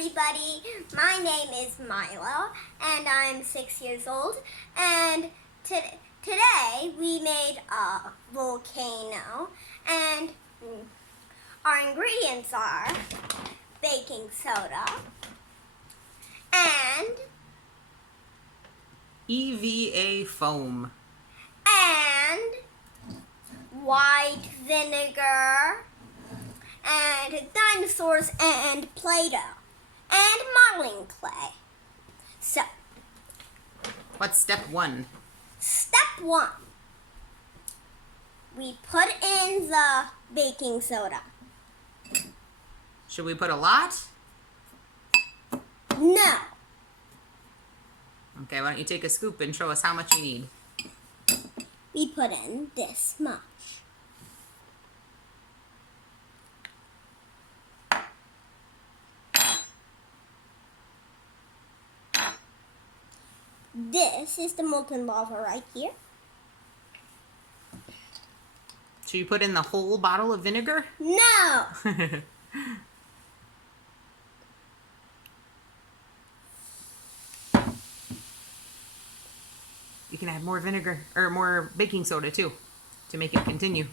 everybody. My name is Milo, and I'm 6 years old. And today we made a volcano, and our ingredients are baking soda and EVA foam and white vinegar and dinosaurs and Play-Doh and modeling clay. So, What's step 1? step 1. We put in the baking soda. Should we put a lot? No. Okay, why don't you take a scoop and show us how much you need. We put in this much. This is the molten lava right here. Should you put in the whole bottle of vinegar? No! You can add more vinegar, or more baking soda too, to make it continue.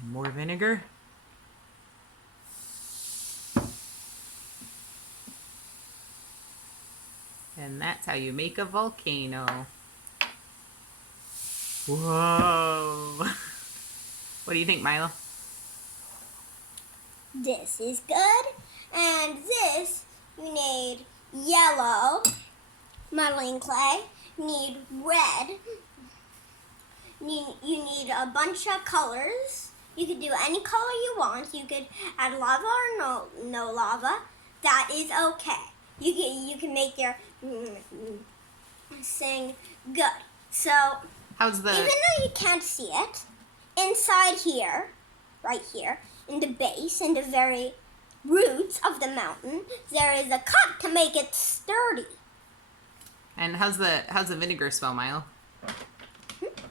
And more vinegar. And that's how you make a volcano. Whoa! What do you think, Milo? This is good. And this, you need yellow modeling clay. You need red. You need a bunch of colors. You could do any color you want. You could add lava or no lava. That is okay. You can make your thing good. So How's the... even though you can't see it, inside here, right here, in the base, in the very roots of the mountain, there is a cup to make it sturdy. And how's the vinegar smell, Milo?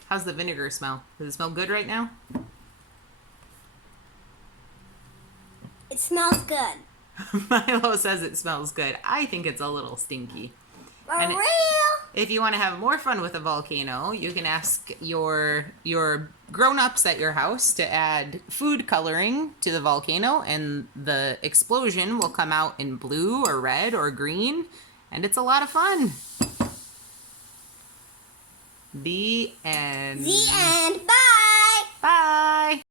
How's the vinegar smell? Does it smell good right now? It smells good. Milo says it smells good. I think it's a little stinky. For And real? If you want to have more fun with a volcano, you can ask your grown-ups at your house to add food coloring to the volcano, and the explosion will come out in blue or red or green, and it's a lot of fun. The end. The end. Bye.